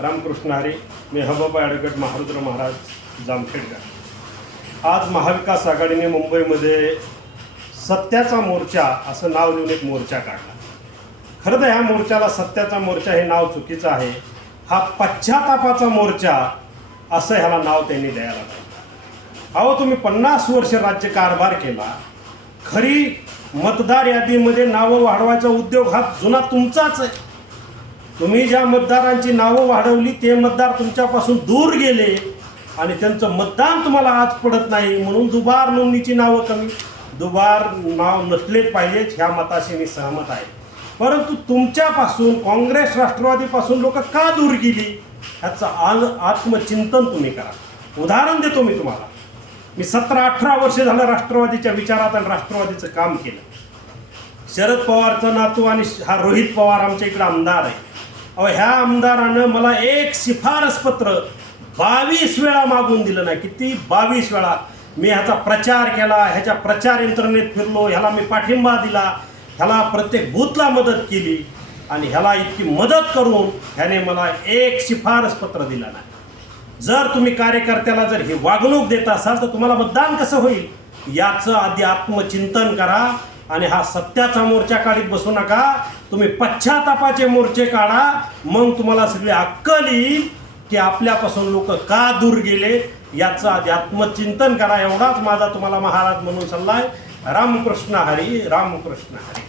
रामकृष्ण हरी मी हबाबा ॲडव्होकेट महारुद्र महाराज जामखेडकर. आज महाविकास आघाडीने मुंबईमध्ये सत्याचा मोर्चा असं नाव देऊन एक मोर्चा काढला. खरं तर ह्या मोर्चाला सत्याचा मोर्चा हे नाव चुकीचं आहे. हा पश्चातापाचा मोर्चा असं ह्याला नाव त्यांनी द्यायला पाहिजे अहो तुम्ही पन्नास वर्ष राज्य कारभार केला. खरी मतदार यादीमध्ये नावं वाढवायचा उद्योग हा जुना तुमचाच आहे. तुम्ही ज्या मतदारांची नावं वाढवली ते मतदार तुमच्यापासून दूर गेले आणि त्यांचं मतदान तुम्हाला आज पडत नाही म्हणून दुबार नोंदणीची नावं कमी. दुबार नाव नसलेच पाहिजेत ह्या मताशी मी सहमत आहे. परंतु तुमच्यापासून काँग्रेस राष्ट्रवादीपासून लोक का दूर गेली ह्याचं आज आत्मचिंतन तुम्ही करा. उदाहरण देतो मी तुम्हाला. मी सतरा अठरा वर्षे झालं राष्ट्रवादीच्या विचारात आणि राष्ट्रवादीचं काम केलं. शरद पवारचा नातू आणि हा रोहित पवार आमच्या इकडे आमदार आहे. अहो ह्या आमदारानं मला एक शिफारस पत्र बावीस वेळा मागून दिलं नाही. किती? बावीस वेळा. मी ह्याचा प्रचार केला ह्याच्या प्रचार यंत्रणेत फिरलो ह्याला मी पाठिंबा दिला ह्याला प्रत्येक बूथला मदत केली आणि ह्याला इतकी मदत करून ह्याने मला एक शिफारस पत्र दिलं नाही. जर तुम्ही कार्यकर्त्याला जर हे वागणूक देत असाल तर तुम्हाला मतदान कसं होईल? याचं आधी आत्मचिंतन करा आणि हा सत्याचा मोर्चा काढीत बसू नका. तुम्ही पश्चातापाचे मोर्चे काढा. मग तुम्हाला सगळी अक्कल येईल की आपल्यापासून लोक का दूर गेले याचं आधी आत्मचिंतन करा एवढाच माझा तुम्हाला महाराज म्हणून सल्ला आहे. रामकृष्ण हरी रामकृष्ण हरी.